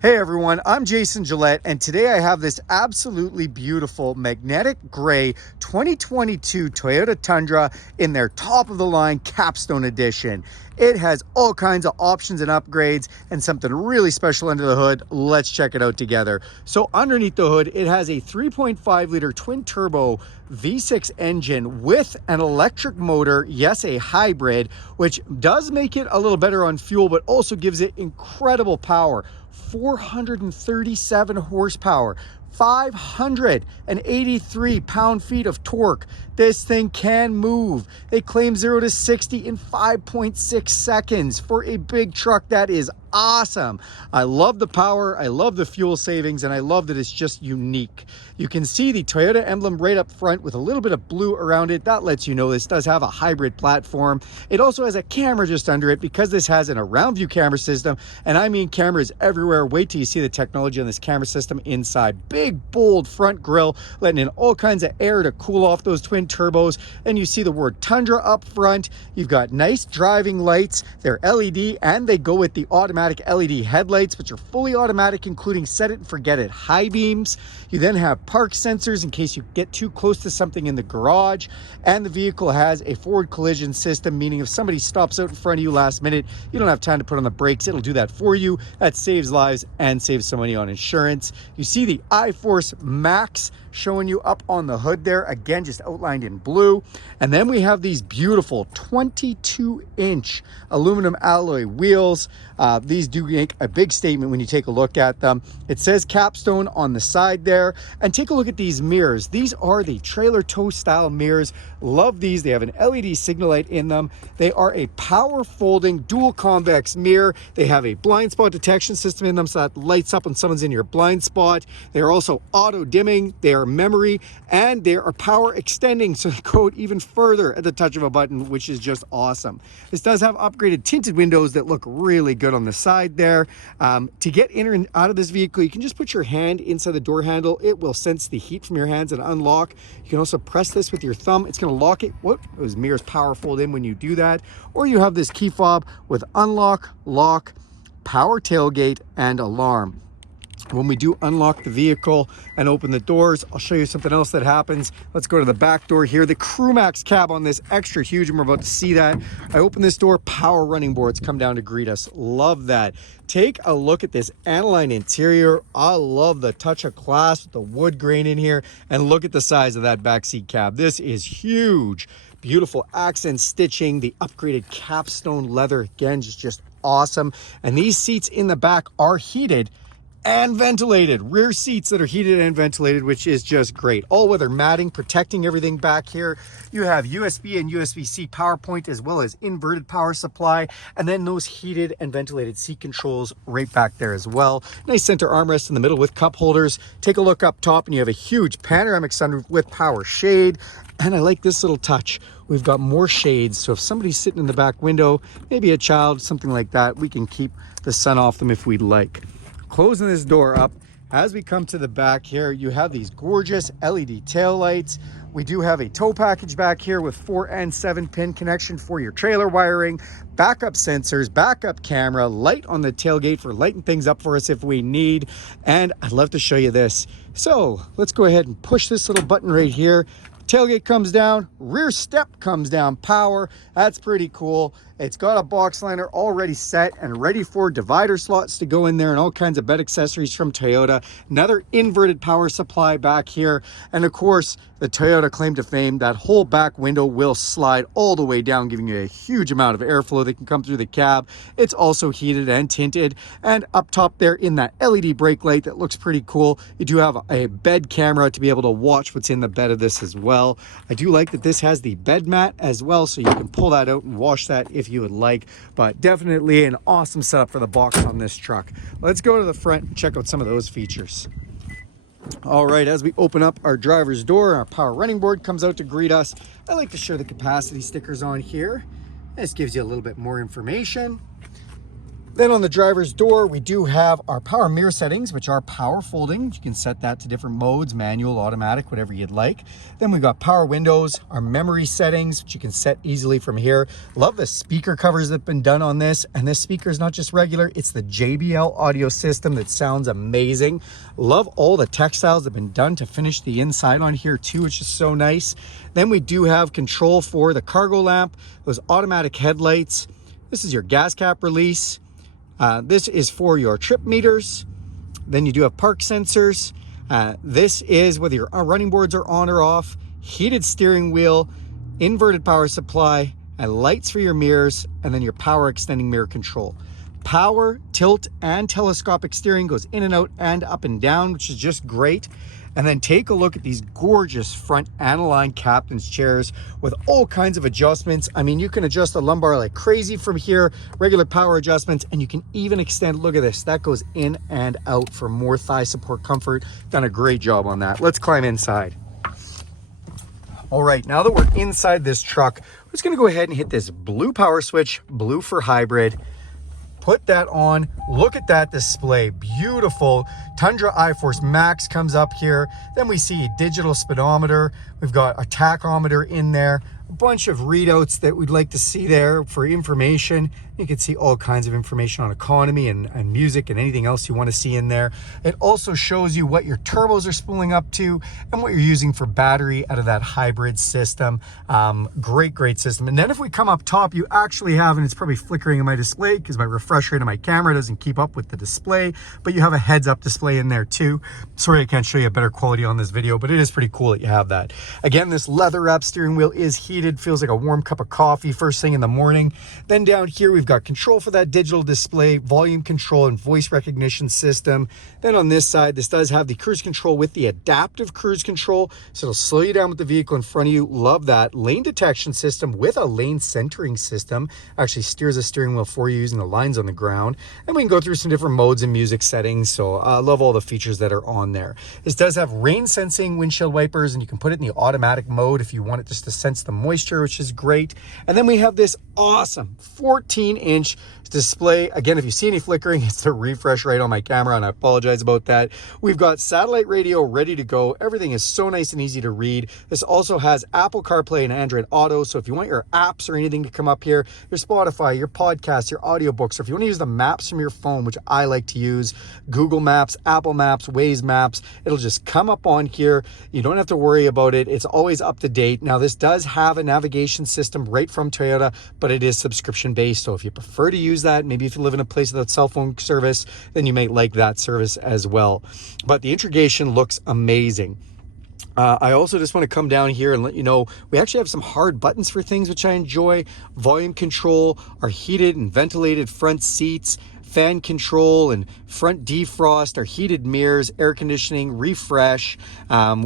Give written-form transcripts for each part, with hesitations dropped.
Hey everyone, I'm Jason Gillette, and today I have this absolutely beautiful magnetic gray 2022 Toyota Tundra in their top of the line Capstone edition. It has all kinds of options and upgrades and something really special under the hood. Let's check it out together. So underneath the hood, it has a 3.5 liter twin turbo V6 engine with an electric motor, yes, a hybrid, which does make it a little better on fuel, but also gives it incredible power. 437 horsepower, 583 pound-feet of torque. This thing can move. They claim 0 to 60 in 5.6 seconds. For a big truck, that is awesome. I love the power, I love the fuel savings, and I love that it's just unique. You can see the Toyota emblem right up front with a little bit of blue around it. That lets you know this does have a hybrid platform. It also has a camera just under it because this has an around view camera system, and I mean cameras everywhere. Wait till you see the technology on this camera system inside. Big, bold front grille, letting in all kinds of air to cool off those twin turbos, and you see the word Tundra up front. You've got nice driving lights. They're LED, and they go with the automatic LED headlights, which are fully automatic, including set it and forget it high beams. You then have park sensors in case you get too close to something in the garage, and the vehicle has a forward collision system, meaning if somebody stops out in front of you last minute, you don't have time to put on the brakes. It'll do that for you. That saves lives and saves some money on insurance. You see the iForce Max showing you up on the hood there, again just outlined in blue. And then we have these beautiful 22-inch aluminum alloy wheels. These do make a big statement when you take a look at them. It says Capstone on the side there, and take a look at these mirrors. These are the trailer tow style mirrors. Love these. They have an LED signal light in them. They are a power folding dual convex mirror. They have a blind spot detection system in them, so that lights up when someone's in your blind spot. They are also auto dimming. They are memory, and they are power extending, so they go even further at the touch of a button, which is just awesome. This does have upgraded tinted windows that look really good on the side there. To get in and out of this vehicle, you can just put your hand inside the door handle. It will sense the heat from your hands and unlock. You can also press this with your thumb. It's going to lock it. Whoop, those mirrors power fold in when you do that. Or you have this key fob with unlock, lock, power tailgate, and alarm. When we do unlock the vehicle and open the doors, I'll show you something else that happens. Let's go to the back door here. The CrewMax cab on this, extra huge, and we're about to see that. I open this door, power running boards come down to greet us. Love that. Take a look at this aniline interior. I love the touch of class with the wood grain in here, and look at the size of that backseat cab. This is huge. Beautiful accent stitching, the upgraded Capstone leather, again, just awesome. And these seats in the back are heated and ventilated. Rear seats that are heated and ventilated, which is just great. All-weather matting protecting everything back here. You have USB and USB-C power point, as well as inverted power supply, and then those heated and ventilated seat controls right back there as well. Nice center armrest in the middle with cup holders. Take a look up top, and you have a huge panoramic sunroof with power shade. And I like this little touch. We've got more shades, so if somebody's sitting in the back window, maybe a child, something like that, we can keep the sun off them if we'd like. Closing this door up, as we come to the back here, you have these gorgeous LED tail lights. We do have a tow package back here with 4 and 7 pin connection for your trailer wiring, backup sensors, backup camera, light on the tailgate for lighting things up for us if we need. And I'd love to show you this. So let's go ahead and push this little button right here. Tailgate comes down, rear step comes down, power. That's pretty cool. It's got a box liner already set and ready for divider slots to go in there and all kinds of bed accessories from Toyota. Another inverted power supply back here. And of course, the Toyota claim to fame, that whole back window will slide all the way down, giving you a huge amount of airflow that can come through the cab. It's also heated and tinted. And up top there in that LED brake light that looks pretty cool, you do have a bed camera to be able to watch what's in the bed of this as well. I do like that this has the bed mat as well, so you can pull that out and wash that if you would like, but definitely an awesome setup for the box on this truck. Let's go to the front and check out some of those features. All right, as we open up our driver's door, our power running board comes out to greet us. I like to show the capacity stickers on here. This gives you a little bit more information. Then on the driver's door, we do have our power mirror settings, which are power folding. You can set that to different modes, manual, automatic, whatever you'd like. Then we've got power windows, our memory settings, which you can set easily from here. Love the speaker covers that have been done on this. And this speaker is not just regular, it's the JBL audio system that sounds amazing. Love all the textiles that have been done to finish the inside on here too, which is so nice. Then we do have control for the cargo lamp, those automatic headlights. This is your gas cap release. This is for your trip meters. Then you do have park sensors. This is whether your running boards are on or off, heated steering wheel, inverted power supply, and lights for your mirrors, and then your power extending mirror control. Power, tilt, and telescopic steering goes in and out and up and down, which is just great. And then take a look at these gorgeous front aniline captain's chairs with all kinds of adjustments. I mean, you can adjust the lumbar like crazy from here, regular power adjustments, and you can even extend, look at this, that goes in and out for more thigh support comfort. Done a great job on that. Let's climb inside. All right, now that we're inside this truck, we're just gonna go ahead and hit this blue power switch, blue for hybrid. Put that on, look at that display, beautiful. Tundra iForce Max comes up here. Then we see a digital speedometer. We've got a tachometer in there, a bunch of readouts that we'd like to see there for information. You can see all kinds of information on economy and music and anything else you want to see in there. It also shows you what your turbos are spooling up to and what you're using for battery out of that hybrid system. Great system. And then if we come up top, you actually have, and it's probably flickering in my display because my refresh rate on my camera doesn't keep up with the display, but you have a heads-up display in there too. Sorry I can't show you a better quality on this video, but it is pretty cool that you have that. Again, this leather-wrapped steering wheel is heated, feels like a warm cup of coffee first thing in the morning. Then down here, we've got control for that digital display, volume control, and voice recognition system. Then on this side, this does have the cruise control with the adaptive cruise control, so it'll slow you down with the vehicle in front of you. Love that. Lane detection system with a lane centering system. Actually steers the steering wheel for you using the lines on the ground. And we can go through some different modes and music settings, so I love all the features that are on there. This does have rain sensing windshield wipers, and you can put it in the automatic mode if you want it just to sense the moisture, which is great. And then we have this awesome 14-inch display. Again, if you see any flickering, it's the refresh rate on my camera, and I apologize about that. We've got satellite radio ready to go. Everything is so nice and easy to read. This also has Apple CarPlay and Android Auto, so if you want your apps or anything to come up here, your Spotify, your podcasts, your audiobooks, or if you want to use the maps from your phone, which I like to use, Google Maps, Apple Maps, Waze Maps, it'll just come up on here. You don't have to worry about it. It's always up to date. Now, this does have a navigation system right from Toyota, but it is subscription based, so if you prefer to use that, maybe if you live in a place without cell phone service, then you may like that service as well. But the integration looks amazing. I also just want to come down here and let you know we actually have some hard buttons for things which I enjoy. Volume control, our heated and ventilated front seats, fan control and front defrost, our heated mirrors, air conditioning, refresh.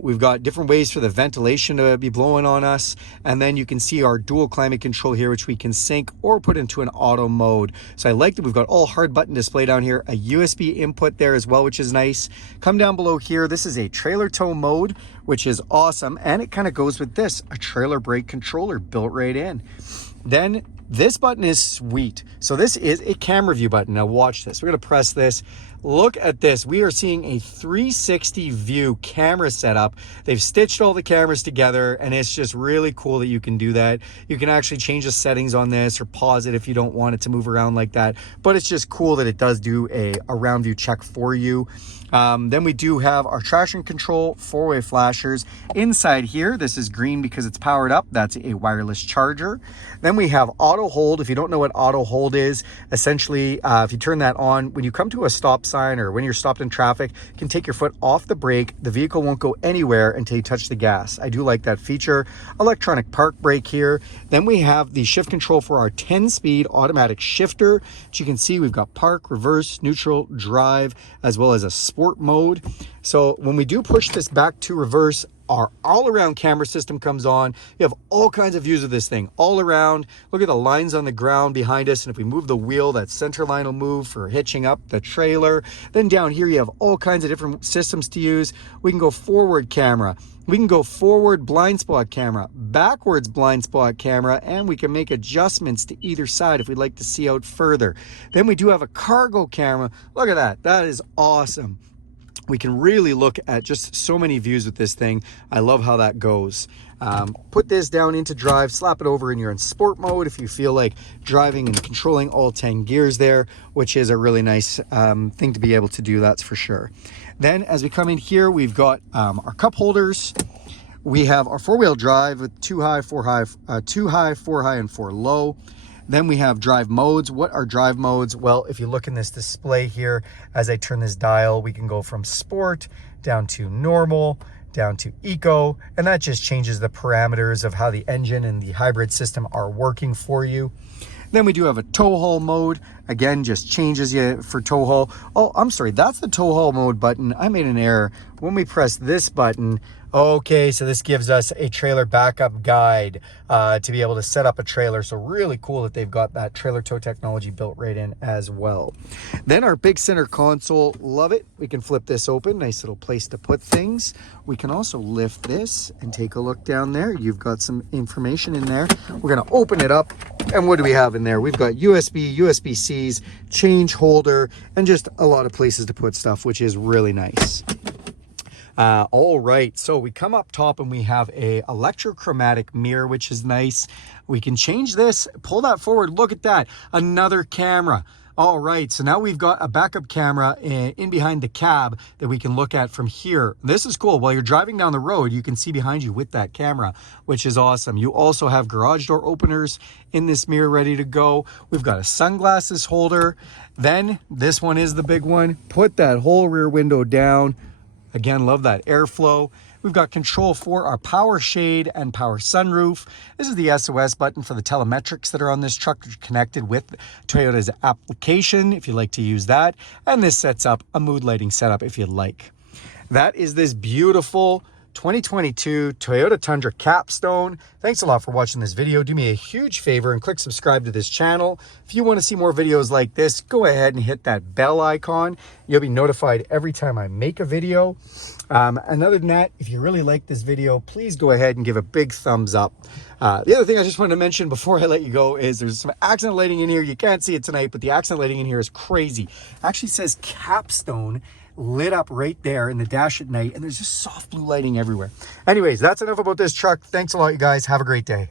We've got different ways for the ventilation to be blowing on us. And then you can see our dual climate control here, which we can sync or put into an auto mode. So I like that we've got all hard button display down here, a USB input there as well, which is nice. Come down below here. This is a trailer tow mode, which is awesome. And it kind of goes with this, a trailer brake controller built right in. Then this button is sweet. So this is a camera view button. Now watch this. We're going to press this. Look at this. We are seeing a 360 view camera setup. They've stitched all the cameras together, and it's just really cool that you can do that. You can actually change the settings on this or pause it if you don't want it to move around like that. But it's just cool that it does do a round view check for you. Then we do have our traction control, four-way flashers. Inside here, this is green because it's powered up. That's a wireless charger. Then we have auto hold. If you don't know what auto hold is, essentially, if you turn that on, when you come to a stop sign or when you're stopped in traffic, you can take your foot off the brake. The vehicle won't go anywhere until you touch the gas. I do like that feature. Electronic park brake here. Then we have the shift control for our 10-speed automatic shifter, which you can see we've got park, reverse, neutral, drive, as well as a sport mode. So when we do push this back to reverse, our all-around camera system comes on. You have all kinds of views of this thing all around. Look at the lines on the ground behind us, and if we move the wheel, that center line will move for hitching up the trailer. Then down here you have all kinds of different systems to use. We can go forward camera, we can go forward blind spot camera, backwards blind spot camera, and we can make adjustments to either side if we'd like to see out further. Then we do have a cargo camera. Look at that, that is awesome. We can really look at just so many views with this thing. I love how that goes. Put this down into drive, slap it over and you're in sport mode if you feel like driving and controlling all 10 gears there, which is a really nice thing to be able to do, that's for sure. Then as we come in here, we've got our cup holders. We have our four-wheel drive with 2 high, 4 high, 2 high, 4 high, and 4 low. Then we have drive modes. What are drive modes? Well, if you look in this display here, as I turn this dial, we can go from sport down to normal, down to eco, and that just changes the parameters of how the engine and the hybrid system are working for you. Then we do have a tow haul mode. Again, just changes you for tow haul. Oh, I'm sorry, that's the tow haul mode button. I made an error. When we press this button, okay, so this gives us a trailer backup guide to be able to set up a trailer. So really cool that they've got that trailer tow technology built right in as well. Then our big center console, love it. We can flip this open, nice little place to put things. We can also lift this and take a look down there. You've got some information in there. We're gonna open it up, and what do we have in there? We've got USB, USB-Cs, change holder, and just a lot of places to put stuff, which is really nice. All right, so we come up top and we have a electrochromatic mirror, which is nice. We can change this, pull that forward, look at that, another camera. All right, so now we've got a backup camera in behind the cab that we can look at from here. This is cool. While you're driving down the road, you can see behind you with that camera, which is awesome. You also have garage door openers in this mirror ready to go. We've got a sunglasses holder. Then this one is the big one. Put that whole rear window down. Again, love that airflow. We've got control for our power shade and power sunroof. This is the SOS button for the telemetrics that are on this truck, connected with Toyota's application if you'd like to use that. And this sets up a mood lighting setup if you'd like. That is this beautiful 2022 Toyota Tundra Capstone. Thanks a lot for watching this video. Do me a huge favor and click subscribe to this channel. If you want to see more videos like this, go ahead and hit that bell icon. You'll be notified every time I make a video. And other than that, if you really like this video, please go ahead and give a big thumbs up. The other thing I just wanted to mention before I let you go is there's some accent lighting in here. You can't see it tonight, but the accent lighting in here is crazy. It actually says Capstone lit up right there in the dash at night, and there's just soft blue lighting everywhere. Anyways, that's enough about this truck. Thanks a lot, you guys. Have a great day.